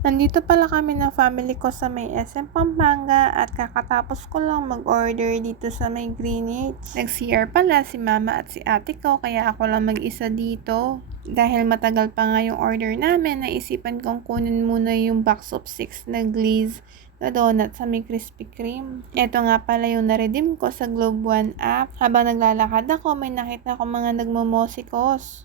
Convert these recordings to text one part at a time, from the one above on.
Nandito pala kami ng family ko sa may SM Pampanga at kakatapos ko lang mag-order dito sa may Greenwich. Nag-CR pala si mama at si ate ko kaya ako lang mag-isa dito. Dahil matagal pa nga yung order namin, naisipan kong kunin muna yung box of 6 na glaze na donut sa may Krispy Kreme. Ito nga pala yung na-redeem ko sa Globe One app. Habang naglalakad ako, may nakita ko mga nagmomosikos.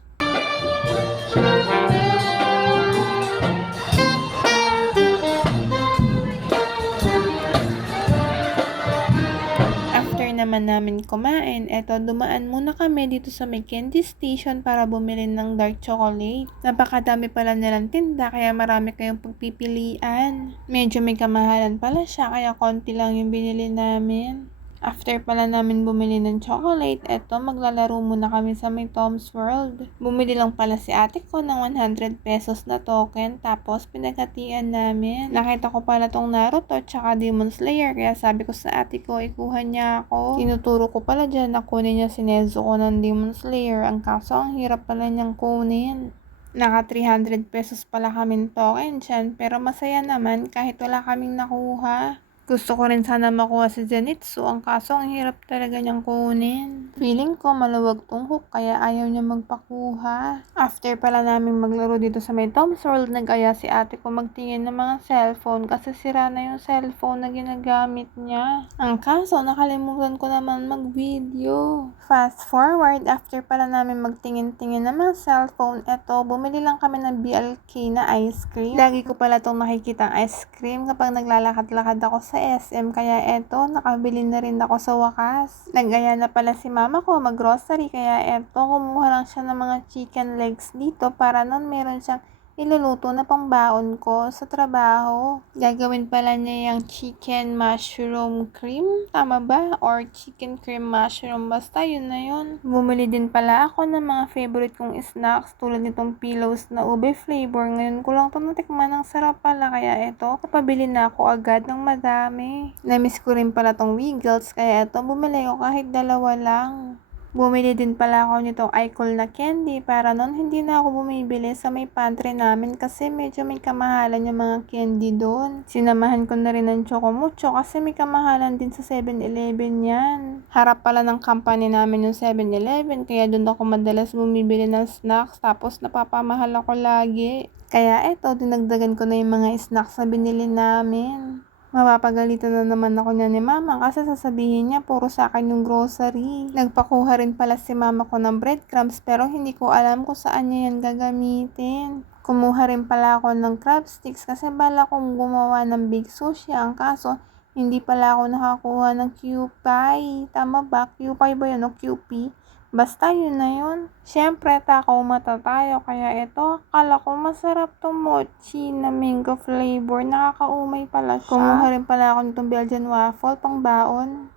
Naman namin kumain, eto dumaan muna kami dito sa may candy station para bumili ng dark chocolate. Napakadami pala nilang tinda kaya marami kayong pagpipilian. Medyo may kamahalan pala siya kaya konti lang yung binili namin. After pala namin bumili ng chocolate, eto maglalaro muna kami sa may Tom's World. Bumili lang pala si ate ko ng 100 pesos na token tapos pinagatian namin. Nakita ko pala tong Naruto tsaka Demon Slayer kaya sabi ko sa ate ko ikuha niya ako. Tinuturo ko pala dyan na kunin niya si Nezuko ng Demon Slayer. Ang kaso ang hirap pala niyang kunin. Naka 300 pesos pala kaming token dyan pero masaya naman kahit wala kaming nakuha. Gusto ko rin sana makuha si Zenitsu, ang kaso ang hirap talaga niyang kunin. Feeling ko maluwag tong hook kaya ayaw niya magpakuha. After pala namin maglaro dito sa may Tom's World, nag-aya si ate ko magtingin ng mga cellphone kasi sira na yung cellphone na ginagamit niya. Ang kaso, nakalimutan ko naman mag-video. Fast forward, after pala namin magtingin-tingin ng mga cellphone, eto, bumili lang kami ng BLK na ice cream. Lagi ko pala itong nakikita ice cream kapag naglalakad-lakad ako sa SM, kaya eto, nakabili na rin ako sa wakas. Nagaya na pala si mama ko mag-grocery, kaya eto, kumuha lang siya ng mga chicken legs dito para nun meron siyang iluluto na pangbaon ko sa trabaho. Gagawin pala niya yung chicken mushroom cream, tama ba? Or chicken cream mushroom, basta yun na yun. Bumili din pala ako ng mga favorite kong snacks tulad nitong pillows na ube flavor. Ngayon ko lang ito natikman, ang sarap pala. Kaya ito, kapabili na ako agad ng madami. Namiss ko rin pala tong Wiggles, kaya ito, bumili ko kahit dalawa lang. Bumili din pala ako nitong Icol na candy para noon hindi na ako bumibili sa may pantry namin kasi medyo may kamahalan yung mga candy doon. Sinamahan ko na rin ng Chocomucho kasi may kamahalan din sa 7-Eleven yan. Harap pala ng company namin yung 7-Eleven kaya doon ako madalas bumibili ng snacks tapos napapamahal ako lagi. Kaya eto, dinagdagan ko na yung mga snacks na binili namin. Mapapagalitan na naman ako niya ni mama kasi sasabihin niya puro sa akin yung grocery. Nagpakuha rin pala si mama ko ng breadcrumbs pero hindi ko alam kung saan niya yan gagamitin. Kumuha rin pala ako ng crab sticks kasi bala kong gumawa ng big sushi. Ang kaso, hindi pala ako nakakuha ng Q-pie. Tama ba? Q-pie ba yun o QP? Basta yun na yun. Siyempre, mata tayo. Kaya ito, akala ko masarap tong mochi na mango flavor. Nakakaumay pala siya. Kumuha rin pala ako nitong Belgian waffle pang baon.